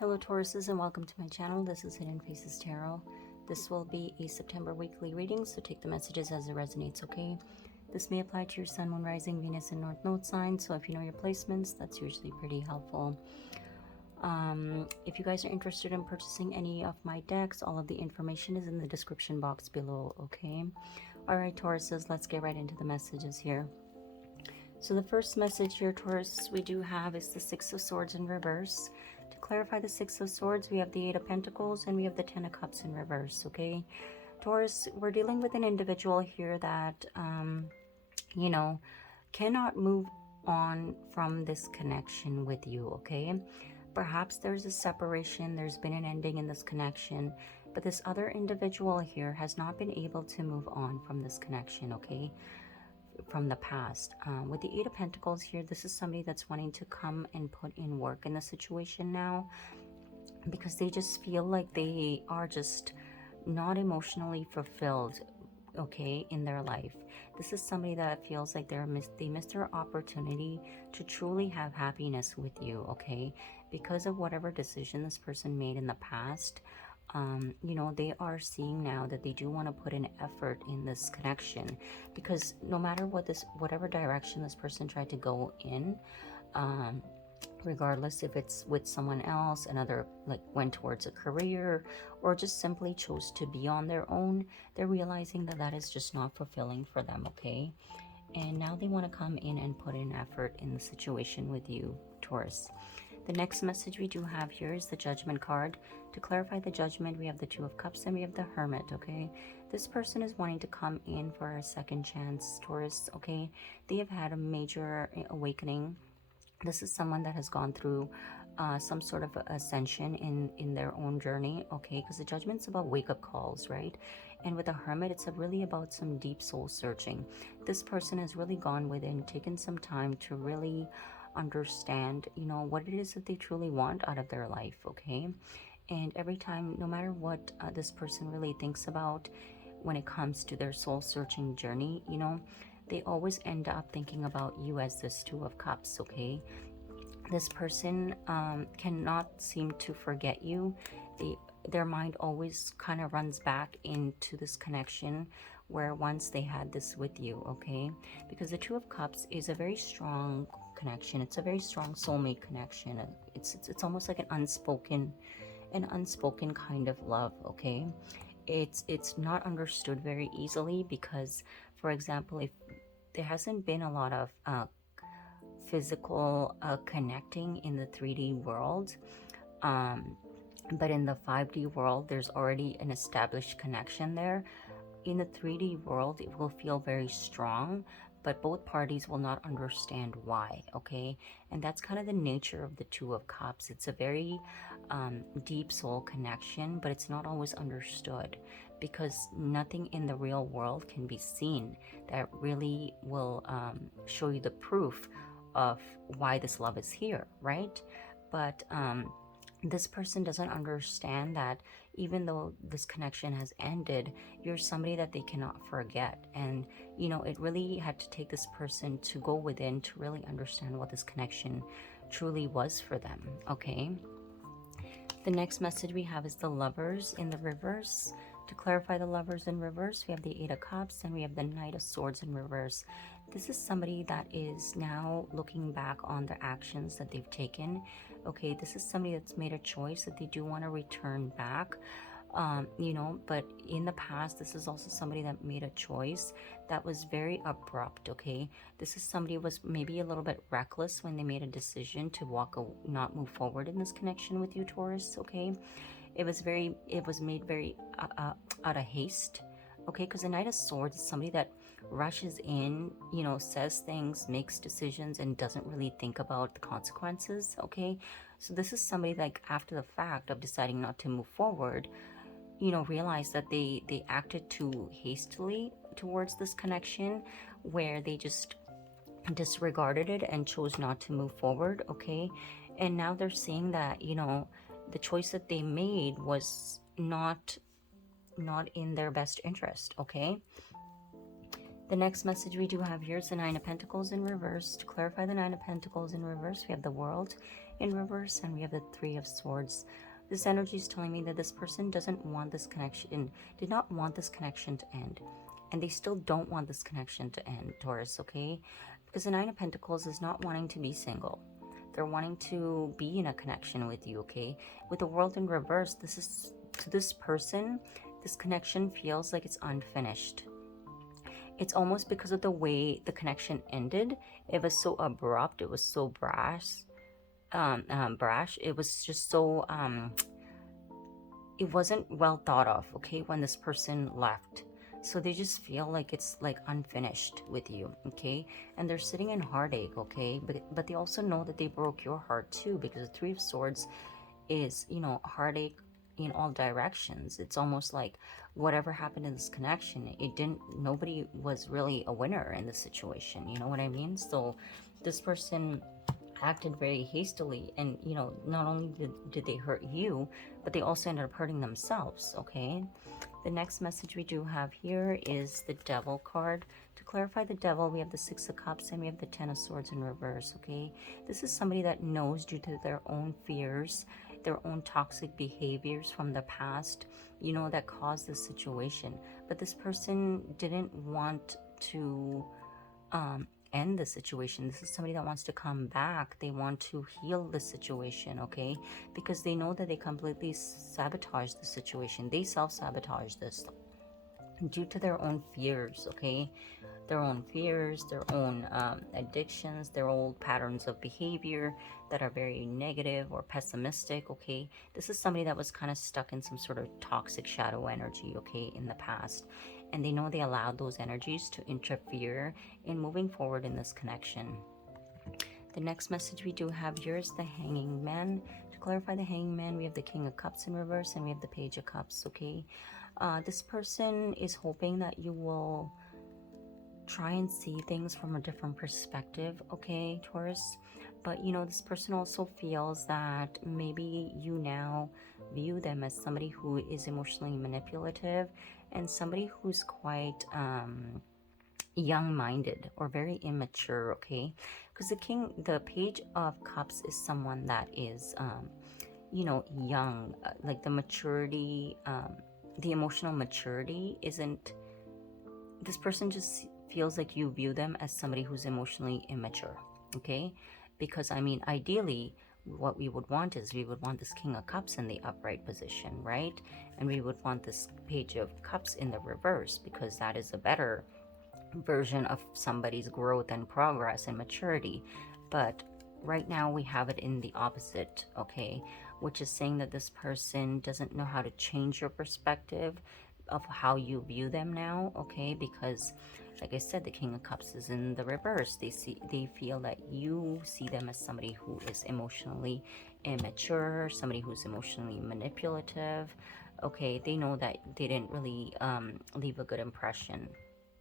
Hello Tauruses and welcome to my channel. This is Hidden Faces Tarot. This will be a September weekly reading, so take the messages as it resonates, okay? This may apply to your Sun, Moon, Rising, Venus, and North Node signs, so if you know your placements, that's usually pretty helpful. If you guys are interested in purchasing any of my decks, all of the information is in the description box below, okay? Alright Tauruses, let's get right into the messages here. So the first message here, Taurus, we do have is the Six of Swords in reverse. To clarify the Six of Swords, we have the Eight of Pentacles and we have the Ten of Cups in reverse, okay? Taurus, we're dealing with an individual here that, cannot move on from this connection with you, okay? Perhaps there's a separation, there's been an ending in this connection, but this other individual here has not been able to move on from this connection, okay? From the past. With the Eight of Pentacles here, this is somebody that's wanting to come and put in work in the situation now because they just feel like they are just not emotionally fulfilled, okay, in their life. This is somebody that feels like they missed their opportunity to truly have happiness with you, okay, because of whatever decision this person made in the past. They are seeing now that they do want to put an effort in this connection, because no matter whatever direction this person tried to go in, regardless if it's with someone else, another like went towards a career, or just simply chose to be on their own, they're realizing that that is just not fulfilling for them, okay? And now they want to come in and put in effort in the situation with you, Taurus. The next message we do have here is the Judgment card. To clarify the Judgment, we have the Two of Cups and we have the Hermit, okay? This person is wanting to come in for a second chance, Taurus, okay? They have had a major awakening. This is someone that has gone through some sort of ascension in their own journey, okay? Because the Judgment's about wake-up calls, right? And with the Hermit, it's really about some deep soul searching. This person has really gone within, taken some time to really understand, what it is that they truly want out of their life, okay? And every time, no matter what this person really thinks about when it comes to their soul searching journey, they always end up thinking about you as this Two of Cups, okay? This person cannot seem to forget you. Their mind always kind of runs back into this connection where once they had this with you, okay? Because the Two of Cups is a very strong connection. It's a very strong soulmate connection. It's almost like an unspoken kind of love, okay? It's not understood very easily because, for example, if there hasn't been a lot of physical connecting in the 3D world, but in the 5D world, there's already an established connection there. In the 3D world, it will feel very strong, but both parties will not understand why, okay? And that's kind of the nature of the Two of Cups. It's a very deep soul connection, but it's not always understood because nothing in the real world can be seen that really will show you the proof of why this love is here, right? But this person doesn't understand that even though this connection has ended, you're somebody that they cannot forget. And, it really had to take this person to go within to really understand what this connection truly was for them, okay? The next message we have is the Lovers in the reverse. To clarify the Lovers in reverse, we have the Eight of Cups and we have the Knight of Swords in reverse. This is somebody that is now looking back on their actions that they've taken. Okay, this is somebody that's made a choice that they do want to return back. But in the past, this is also somebody that made a choice that was very abrupt, okay? This is somebody who was maybe a little bit reckless when they made a decision to not move forward in this connection with you, Taurus, okay? It was made very out of haste, okay? Because the Knight of Swords is somebody that rushes in, says things, makes decisions, and doesn't really think about the consequences, okay? So this is somebody like after the fact of deciding not to move forward, realized that they acted too hastily towards this connection where they just disregarded it and chose not to move forward, okay? And now they're seeing that, the choice that they made was not in their best interest, okay? The next message we do have here is the Nine of Pentacles in reverse. To clarify the Nine of Pentacles in reverse, we have the World in reverse, and we have the Three of Swords. This energy is telling me that this person doesn't want this connection, did not want this connection to end. And they still don't want this connection to end, Taurus, okay? Because the Nine of Pentacles is not wanting to be single. They're wanting to be in a connection with you, okay? With the World in reverse, this is, to this person, this connection feels like it's unfinished. It's almost because of the way the connection ended. It was so abrupt. It was so brash. It was just so, it wasn't well thought of, okay, when this person left. So they just feel like it's like unfinished with you, okay? And they're sitting in heartache, okay? But they also know that they broke your heart too, because the Three of Swords is, you know, heartache in all directions. It's almost like whatever happened in this connection, nobody was really a winner in this situation, you know what I mean? So this person acted very hastily, and you know, not only did they hurt you, but they also ended up hurting themselves, okay? The next message we do have here is the Devil card. To clarify the Devil, we have the Six of Cups and we have the Ten of Swords in reverse, okay? This is somebody that knows, due to their own fears, their own toxic behaviors from the past, you know, that caused this situation. But this person didn't want to end the situation. This is somebody that wants to come back. They want to heal the situation, okay? Because they know that they completely sabotage the situation. They self-sabotage this due to their own fears, okay? Their own fears, their own addictions, their old patterns of behavior that are very negative or pessimistic, okay? This is somebody that was kind of stuck in some sort of toxic shadow energy, okay, in the past. And they know they allowed those energies to interfere in moving forward in this connection. The next message we do have here is the Hanging Man. To clarify the Hanging Man, we have the King of Cups in reverse and we have the Page of Cups, okay? This person is hoping that you will try and see things from a different perspective, okay, Taurus? But you know, this person also feels that maybe you now view them as somebody who is emotionally manipulative and somebody who's quite young-minded or very immature, okay? Because the Page of Cups is someone that is you know, young, like the maturity, the emotional maturity isn't, this person just feels like you view them as somebody who's emotionally immature, okay? Because I mean, ideally, what we would want is we would want this King of Cups in the upright position, right? And we would want this Page of Cups in the reverse, because that is a better version of somebody's growth and progress and maturity. But right now we have it in the opposite, okay? Which is saying that this person doesn't know how to change your perspective of how you view them now, okay? Because like I said, the King of Cups is in the reverse. They feel that you see them as somebody who is emotionally immature, somebody who's emotionally manipulative, okay? They know that they didn't really leave a good impression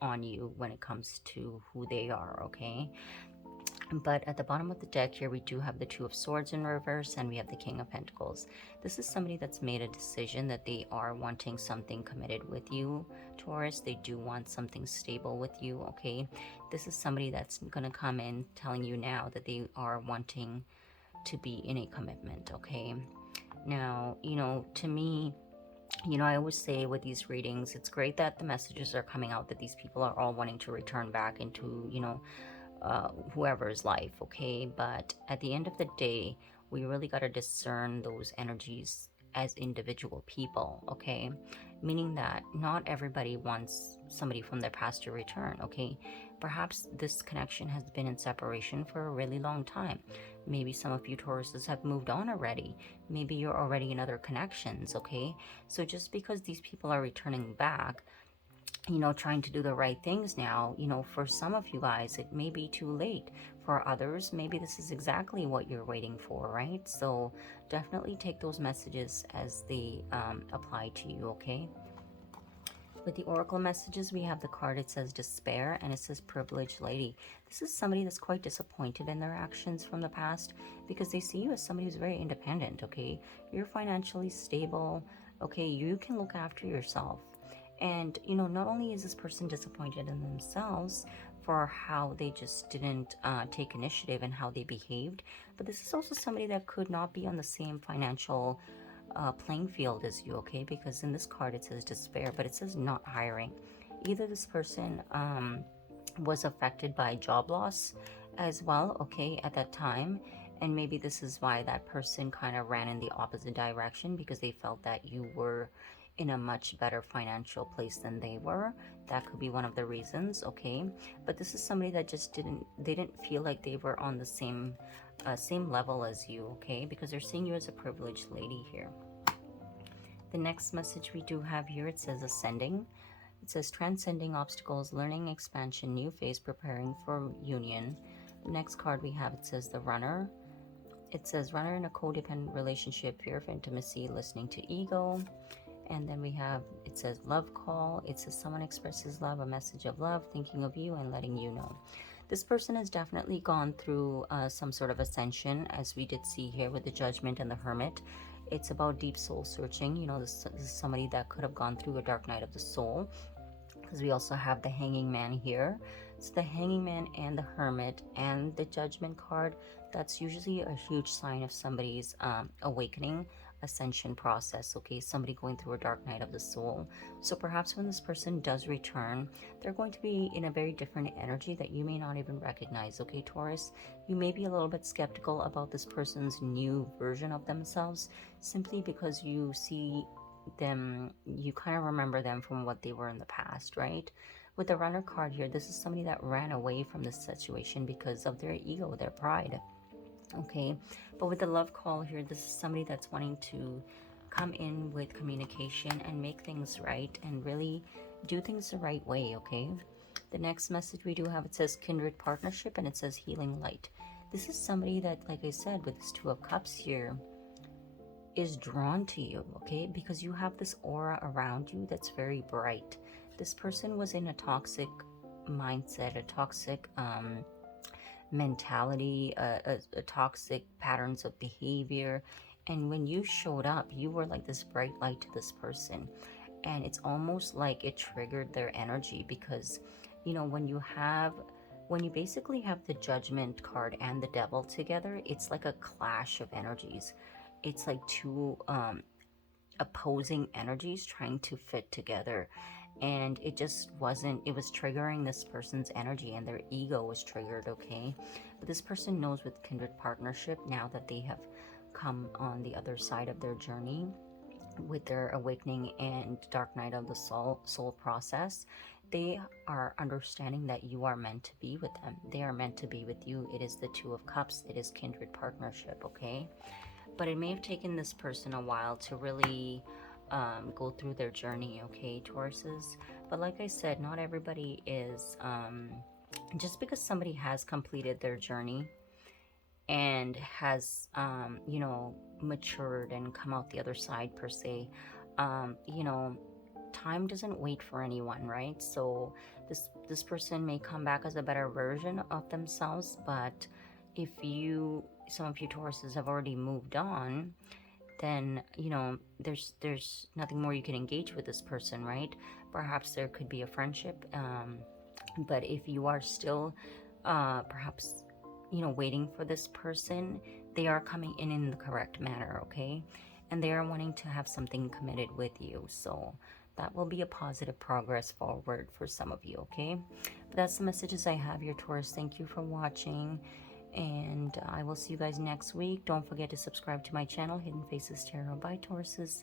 on you when it comes to who they are, okay? But at the bottom of the deck here, we do have the Two of Swords in reverse and we have the King of Pentacles. This is somebody that's made a decision that they are wanting something committed with you, Taurus. They do want something stable with you, okay? This is somebody that's going to come in telling you now that they are wanting to be in a commitment, okay? Now, you know, to me, you know, I always say with these readings, it's great that the messages are coming out that these people are all wanting to return back into, you know, whoever's life, okay? But at the end of the day, we really got to discern those energies as individual people, okay? Meaning that not everybody wants somebody from their past to return, okay? Perhaps this connection has been in separation for a really long time. Maybe some of you Tauruses have moved on already. Maybe you're already in other connections, okay? So just because these people are returning back, you know, trying to do the right things now, you know, for some of you guys, it may be too late. For others, maybe this is exactly what you're waiting for, right? So definitely take those messages as they apply to you, okay? With the oracle messages, we have the card, it says despair, and it says privileged lady. This is somebody that's quite disappointed in their actions from the past because they see you as somebody who's very independent, okay? You're financially stable, okay? You can look after yourself. And, you know, not only is this person disappointed in themselves for how they just didn't take initiative and how they behaved, But this is also somebody that could not be on the same financial playing field as you, okay? Because in this card it says despair, but it says not hiring. Either this person was affected by job loss as well, okay, at that time. And maybe this is why that person kind of ran in the opposite direction, because they felt that you were in a much better financial place than they were. That could be one of the reasons, okay? But this is somebody that just didn't feel like they were on the same level as you, okay? Because they're seeing you as a privileged lady here. The next message we do have here, it says ascending. It says transcending obstacles, learning expansion, new phase, preparing for union. The next card we have, it says the runner. It says runner in a codependent relationship, fear of intimacy, listening to ego. And then we have, it says love call. It says someone expresses love, a message of love, thinking of you and letting you know. This person has definitely gone through some sort of ascension, as we did see here with the Judgment and the Hermit. It's about deep soul searching. You know, this is somebody that could have gone through a dark night of the soul, because we also have the Hanging Man here. So the Hanging Man and the Hermit and the Judgment card, that's usually a huge sign of somebody's awakening, ascension process, okay? Somebody going through a dark night of the soul. So perhaps when this person does return, they're going to be in a very different energy that you may not even recognize, okay, Taurus? You may be a little bit skeptical about this person's new version of themselves, simply because you see them, you kind of remember them from what they were in the past, right? With the runner card here, this is somebody that ran away from this situation because of their ego, their pride, okay? But with the love call here, this is somebody that's wanting to come in with communication and make things right and really do things the right way, okay? The next message we do have, it says kindred partnership, and it says healing light. This is somebody that, like I said, with this Two of Cups here, is drawn to you, okay? Because you have this aura around you that's very bright. This person was in a toxic mindset, a toxic mentality, a toxic patterns of behavior. And when you showed up, you were like this bright light to this person. And it's almost like it triggered their energy, because, you know, when you basically have the Judgment card and the Devil together, it's like a clash of energies. It's like two opposing energies trying to fit together, and it just wasn't, it was triggering this person's energy, and their ego was triggered, okay? But this person knows with kindred partnership, now that they have come on the other side of their journey with their awakening and dark night of the soul process, they are understanding that you are meant to be with them. They are meant to be with you. It is the Two of Cups. It is kindred partnership, okay? But it may have taken this person a while to really go through their journey, okay, Tauruses? But like I said, not everybody is, just because somebody has completed their journey and has, you know, matured and come out the other side, per se, you know, time doesn't wait for anyone, right? So this person may come back as a better version of themselves, but if some of you Tauruses have already moved on, then, you know, there's nothing more you can engage with this person, right? Perhaps there could be a friendship, but if you are still perhaps, you know, waiting for this person, they are coming in the correct manner, okay? And they are wanting to have something committed with you, so that will be a positive progress forward for some of you, okay? But that's the messages I have here, Taurus. Thank you for watching, and I will see you guys next week. Don't forget to subscribe to my channel, Hidden Faces Tarot by Tauruses.